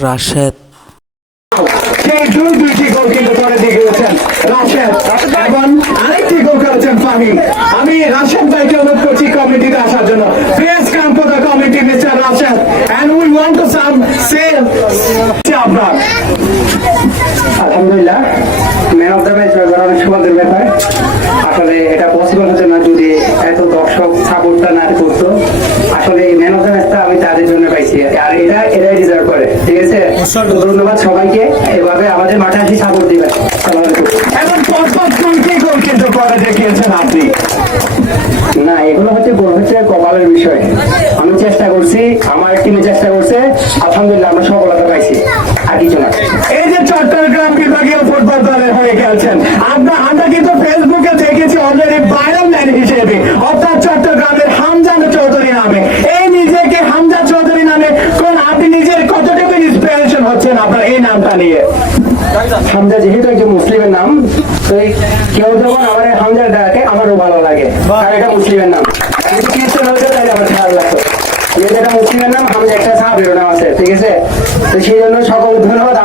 রাশেদ। আমি রাশেদ ভাইকে অনুরোধ করছি কমিটিতে আসার জন্য। Committee mister Rashed. And we want to some say আপনার। আলহামদুলিল্লাহ। ম্যান অফ দ্য ম্যাচ ব্যাপার অনেক সুবাদের ব্যাপার। আসলে এটা পসিবল হতো না যদি এত দর্শক সাপোর্টটা না করতো। আসলে এই ম্যান অফ দ্য ম্যাচটা আমি তাদের জন্য পাইছি। আর এটা করে ঠিক আছে? ধন্যবাদ সবাইকে। এভাবে আমাদের মাঠে আসি সাপোর্ট দিবেন। আসসালামু পরপর দুইটি গোল কিন্তু করে দেখিয়েছেন আপনি? না এগুলো হচ্ছে হচ্ছে কপালের বিষয়। আমি চেষ্টা করছি আমার টিমে চেষ্টা করছে। আলহামদুলিল্লাহ আমরা সফলতা পাইছি। আর কিছু না। এই যে চট্টগ্রাম বিভাগীয় ফুটবল দলের হয়ে খেলছেন আমরা আমরা কিন্তু ফেসবুকে দেখেছি অলরেডি ভাইরাল ম্যান হিসেবে অর্থাৎ চট্টগ্রামের হামজা চৌধুরী নামে এই নিজেকে হামজা চৌধুরী নামে কোন আপনি নিজের কতটুকু ইন্সপিরেশন হচ্ছেন আপনার এই নামটা নিয়ে। হামজা যেহেতু একজন মুসলিমের নাম তো এই কেউ যখন আমার হামজা ডাকে আমারও ভালো লাগে। আর এটা মুসলিমের নাম। খ্রিস্টান তাহলে আমার খারাপ লাগতো মুসলিমের নাম হামজা একটা সাহাবের নাম আছে ঠিক আছে? তো সেই জন্য সকল ধন্যবাদ।